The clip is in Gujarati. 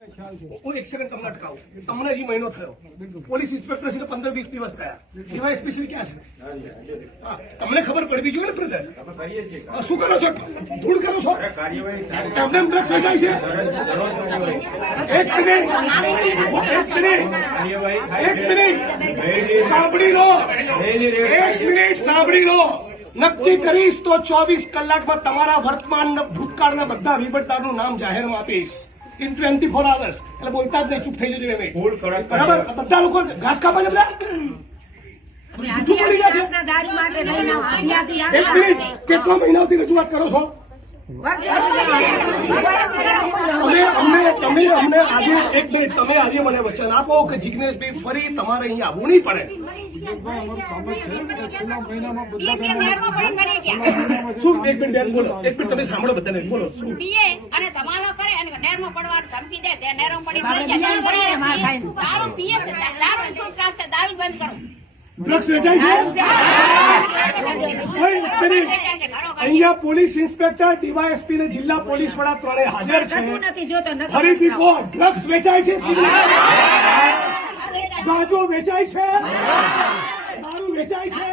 હું એક સેકન્ડ તમને અટકાવું. તમને હજી મહિનો થયો, પોલીસ ઇન્સ્પેક્ટર છે 15-20 દિવસ થયા, ડીવાયએસપી શ્રી ક્યાં છે? તમને ખબર પડવી જોઈએ ને બ્રધર. શું કરો છો? ધૂળ કરો છો? એમને ડ્રગ્સ વેચાય છે? એક મિનિટ સાંભળી લો, એક મિનિટ સાંભળી લો. નક્કી કરીશ તો 24 કલાકમાં તમારા વર્તમાન ભૂતકાળના બધા વિબટદારનું નામ જાહેરમાં આપીશ. In 24 hours. એટલે બોલતા જ નહીં, ચૂપ થઈ જજો. બરાબર? બધા લોકો ઘાસ કાપા છે, બધા જૂઠું પડી ગયા છે. એક મિનિટ, કેટલા મહિનાથી રજૂઆત કરો છો? તમે આજે એક મિનિટ, તમે આજે મને વચન આપો કે જિગ્નેશભાઈ ફરી તમારે અહીંયા આવવું નહીં પડે. શું? એક મિનિટ બોલો, એક મિનિટ તમે સાંભળો બધાને, બોલો શું? અને ધમાલો કરે અને નહેરમાં પડવા ધમકી દે, નહેરમાં પડી દારૂ પીએ છે, દારૂ શું ત્રાસ છે? દારૂ બંધ કરો. ડ્રગ્સ વેચાય છે? અહીંયા પોલીસ ઇન્સ્પેક્ટર, ડીવાયએસપી ને જિલ્લા પોલીસ વડા ત્રણે હાજર છે. ફરીથી કહો, ડ્રગ્સ વેચાય છે? ગાંજો વેચાય છે? દારૂ વેચાય છે?